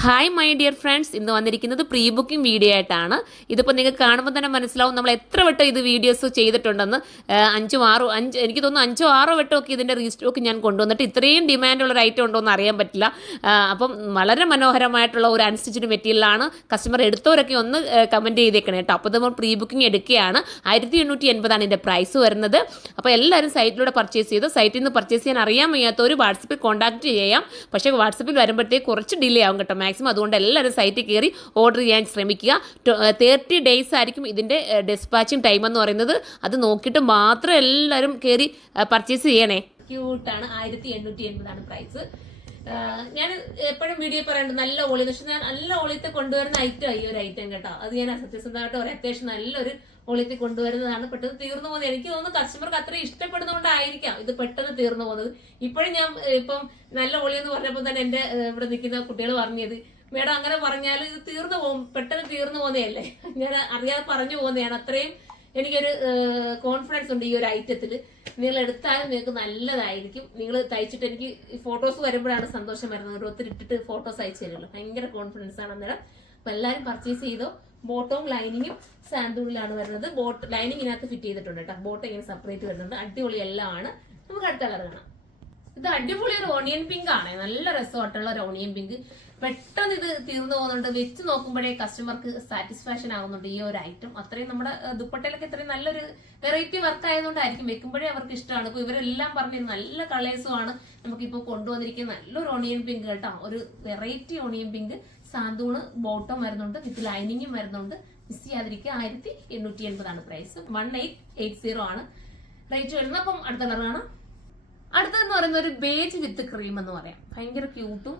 Hi my dear friends, ഇന്ന് വന്നിരിക്കുന്നത് pre booking video ആയിട്ടാണ്. ഇതിപ്പോൾ നിങ്ങൾക്ക് കാണുമ്പോൾ തന്നെ മനസ്സിലാവും നമ്മൾ എത്ര വട്ടം ഇത് വീഡിയോസ് ചെയ്തിട്ടുണ്ടെന്ന്. എനിക്ക് തോന്നുന്നു 5-6 വട്ടമൊക്കെ ഇതിൻ്റെ റീസ്റ്റോക്ക് ഞാൻ കൊണ്ടുവന്നിട്ട് ഇത്രയും ഡിമാൻഡുള്ള ഒരു ഐറ്റം ഉണ്ടോ എന്ന് അറിയാൻ പറ്റില്ല. അപ്പം വളരെ മനോഹരമായിട്ടുള്ള ഒരു അൺസ്റ്റിച്ച്ഡ് മെറ്റീരിയലാണ്. കസ്റ്റമർ എടുത്തവരൊക്കെ ഒന്ന് കമൻറ്റ് ചെയ്തേക്കണേ കേട്ടോ. അപ്പോൾ നമ്മൾ പ്രീ ബുക്കിംഗ് എടുക്കുകയാണ്. 1880 ഇതിൻ്റെ പ്രൈസ് വരുന്നത്. അപ്പോൾ എല്ലാവരും സൈറ്റിലൂടെ പർച്ചേസ് ചെയ്തു. സൈറ്റിൽ നിന്ന് പർച്ചേസ് ചെയ്യാൻ അറിയാൻ വയ്യാത്തവർ വാട്സപ്പിൽ കോൺടാക്ട് ചെയ്യാം. പക്ഷേ വാട്സപ്പിൽ വരുമ്പോഴത്തേക്ക് കുറച്ച് ഡിലേ ആവും കേട്ടോ മാക്സിമം. അതുകൊണ്ട് എല്ലാവരും സൈറ്റിൽ കയറി ഓർഡർ ചെയ്യാൻ ശ്രമിക്കുക. 30 ഡേയ്സ് ആയിരിക്കും ഇതിൻ്റെ ഡിസ്പാച്ചിങ് ടൈം എന്ന് പറയുന്നത്. അത് നോക്കിയിട്ട് മാത്രം എല്ലാവരും കയറി പർച്ചേസ് ചെയ്യണേ. ക്യൂട്ടാണ്. 1880 പ്രൈസ്. ഞാൻ എപ്പോഴും വീഡിയോ പറയുന്നുണ്ട് നല്ല ഓളി, പക്ഷെ ഞാൻ നല്ല ഓളിയത്തെ കൊണ്ടുവരുന്ന ഐറ്റം ഈ ഒരു ഐറ്റം കേട്ടോ. അത് ഞാൻ സത്യസന്ധമായിട്ട് ഒരു അത്യാവശ്യം നല്ലൊരു ഓളിയത്തെ കൊണ്ടുവരുന്നതാണ്. പെട്ടെന്ന് തീർന്നു പോകുന്നത്. എനിക്ക് തോന്നുന്നു കസ്റ്റമർക്ക് അത്രയും ഇഷ്ടപ്പെടുന്നതുകൊണ്ടായിരിക്കാം ഇത് പെട്ടെന്ന് തീർന്നു പോകുന്നത്. ഇപ്പോഴും ഞാൻ ഇപ്പം നല്ല ഓളി എന്ന് പറഞ്ഞപ്പോൾ തന്നെ എന്റെ ഇവിടെ നിൽക്കുന്ന കുട്ടികൾ പറഞ്ഞത്, മേഡം അങ്ങനെ പറഞ്ഞാൽ ഇത് തീർന്നു പോകും, പെട്ടെന്ന് തീർന്നു പോകുന്നതല്ലേ. ഞാൻ അറിയാതെ പറഞ്ഞു പോകുന്നതാണ്. അത്രയും എനിക്കൊരു കോൺഫിഡൻസ് ഉണ്ട് ഈ ഒരു ഐറ്റത്തിൽ. നിങ്ങൾ എടുത്താലും നിങ്ങൾക്ക് നല്ലതായിരിക്കും. നിങ്ങൾ തയ്ച്ചിട്ട് എനിക്ക് ഫോട്ടോസ് വരുമ്പോഴാണ് സന്തോഷം വരുന്നത്. ഒത്തിരി ഇട്ടിട്ട് ഫോട്ടോസ് അയച്ചു തരുമല്ലോ. ഭയങ്കര കോൺഫിഡൻസ് ആണ് അന്നേരം. അപ്പം എല്ലാവരും പർച്ചേസ് ചെയ്തോ. ബോട്ടവും ലൈനിങ്ങും സാൻഡൂളിലാണ് വരുന്നത്. ലൈനിങ്ങിനകത്ത് ഫിറ്റ് ചെയ്തിട്ടുണ്ട് കേട്ടോ. ബോട്ടം ഇങ്ങനെ സെപ്പറേറ്റ് വരുന്നുണ്ട്. അടിപൊളി എല്ലാം ആണ്. നമുക്ക് അടുത്ത കളർ കാണാം. ഇത് അടിപൊളി ഒരു ഓണിയൻ പിങ്ക് ആണ്. നല്ല രസമായിട്ടുള്ള ഒരു ഓണിയൻ പിങ്ക്. പെട്ടെന്ന് ഇത് തീർന്നു പോകുന്നുണ്ട്. വെച്ച് നോക്കുമ്പോഴേ കസ്റ്റമർക്ക് സാറ്റിസ്ഫാക്ഷൻ ആകുന്നുണ്ട് ഈ ഒരു ഐറ്റം. അത്രയും നമ്മുടെ ദുപ്പട്ടയിലൊക്കെ ഇത്രയും നല്ലൊരു വെറൈറ്റി വർക്ക് ആയതുകൊണ്ടായിരിക്കും വെക്കുമ്പോഴേ അവർക്ക് ഇഷ്ടമാണ്. ഇപ്പൊ ഇവരെല്ലാം പറഞ്ഞു നല്ല കളേഴ്സും ആണ് നമുക്കിപ്പോൾ കൊണ്ടുവന്നിരിക്കുന്ന. നല്ലൊരു ഓണിയൻ പിങ്ക് കേട്ടോ. ഒരു വെറൈറ്റി ഓണിയൻ പിങ്ക്. സാന്തൂണ് ബോട്ടം വരുന്നുണ്ട്, വിത്ത് ലൈനിങ്ങും വരുന്നുണ്ട്. മിസ് ചെയ്യാതിരിക്കുക. 1880 പ്രൈസ്. 1880 ആണ് റേറ്റ് വരുന്നത്. അപ്പം അടുത്ത കളർ കാണാം. അടുത്തതെന്ന് പറയുന്നത് ഒരു ബേജ് വിത്ത് ക്രീം എന്ന് പറയാം. ഭയങ്കര ക്യൂട്ടും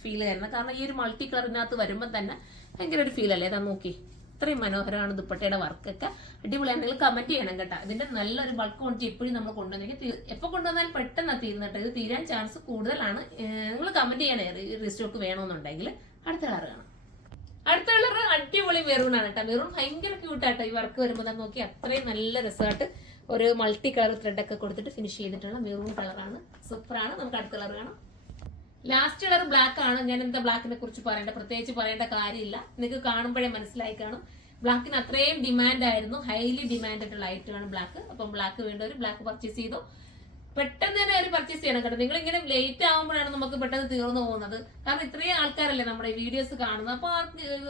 ഫീൽ തരുന്നത്. കാരണം ഈ ഒരു മൾട്ടി കളറിനകത്ത് വരുമ്പോൾ തന്നെ ഭയങ്കര ഒരു ഫീൽ അല്ലേ. അതാ നോക്കി, ഇത്രയും മനോഹരമാണ് ദുപ്പട്ടയുടെ വർക്കൊക്കെ. അടിപൊളിയാണ്. നിങ്ങൾ കമന്റ് ചെയ്യണം കേട്ടോ. ഇതിന്റെ നല്ലൊരു ബൾക്ക് ക്വാണ്ടിറ്റി എപ്പോഴും നമ്മൾ കൊണ്ടുവന്നെങ്കിൽ എപ്പോൾ കൊണ്ടുവന്നാലും പെട്ടെന്ന് തീർന്നിട്ട് ഇത് തീരാൻ ചാൻസ് കൂടുതലാണ്. നിങ്ങൾ കമന്റ് ചെയ്യണേ റീസ്റ്റോക്ക് വേണമെന്നുണ്ടെങ്കിൽ. അടുത്ത കളർ കാണാം. അടുത്ത കളർ അടിപൊളി മെറൂൺ ആണ് കേട്ടോ. മെറൂൺ ഭയങ്കര ക്യൂട്ടാട്ടോ. ഈ വർക്ക് വരുമ്പോൾ തന്നെ നോക്കി അത്രയും നല്ല രസമായിട്ട് ഒരു മൾട്ടി കളർ ത്രെഡ് ഒക്കെ കൊടുത്തിട്ട് ഫിനിഷ് ചെയ്തിട്ടുള്ള മെറൂൺ കളറാണ്. സൂപ്പറാണ്. നമുക്ക് അടുത്ത കളർ കാണാം. ലാസ്റ്റ് കളർ ബ്ലാക്ക് ആണ്. ഞാൻ എന്താ ബ്ലാക്കിനെ കുറിച്ച് പ്രത്യേകിച്ച് പറയേണ്ട കാര്യമില്ല. നിങ്ങൾക്ക് കാണുമ്പോഴേ മനസ്സിലായി കാണും. ബ്ലാക്കിന് അത്രയും ഡിമാൻഡ് ആയിരുന്നു. ഹൈലി ഡിമാൻഡ് ആയിട്ടുള്ള ഐറ്റമാണ് ബ്ലാക്ക്. അപ്പം ബ്ലാക്ക് വേണ്ടവർ ബ്ലാക്ക് പർച്ചേസ് ചെയ്തു. പെട്ടെന്ന് തന്നെ അവർ പർച്ചേസ് ചെയ്യണം കേട്ടോ. നിങ്ങൾ ഇങ്ങനെ ലേറ്റ് ആകുമ്പോഴാണ് നമുക്ക് പെട്ടെന്ന് തീർന്നു പോകുന്നത്. കാരണം ഇത്രയും ആൾക്കാരല്ലേ നമ്മുടെ വീഡിയോസ് കാണുന്നത്. അപ്പൊ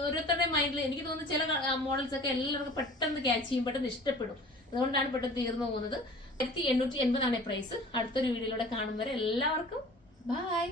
ഓരോരുത്തരുടെ മൈൻഡിൽ എനിക്ക് തോന്നുന്നു ചില മോഡൽസ് ഒക്കെ എല്ലാവർക്കും പെട്ടെന്ന് ക്യാച്ച് ചെയ്യും, പെട്ടെന്ന് ഇഷ്ടപ്പെടും. അതുകൊണ്ടാണ് പെട്ടെന്ന് തീർന്നു പോകുന്നത്. 1880 പ്രൈസ്. അടുത്തൊരു വീഡിയോയിലൂടെ കാണും വരെ എല്ലാവർക്കും ബൈ.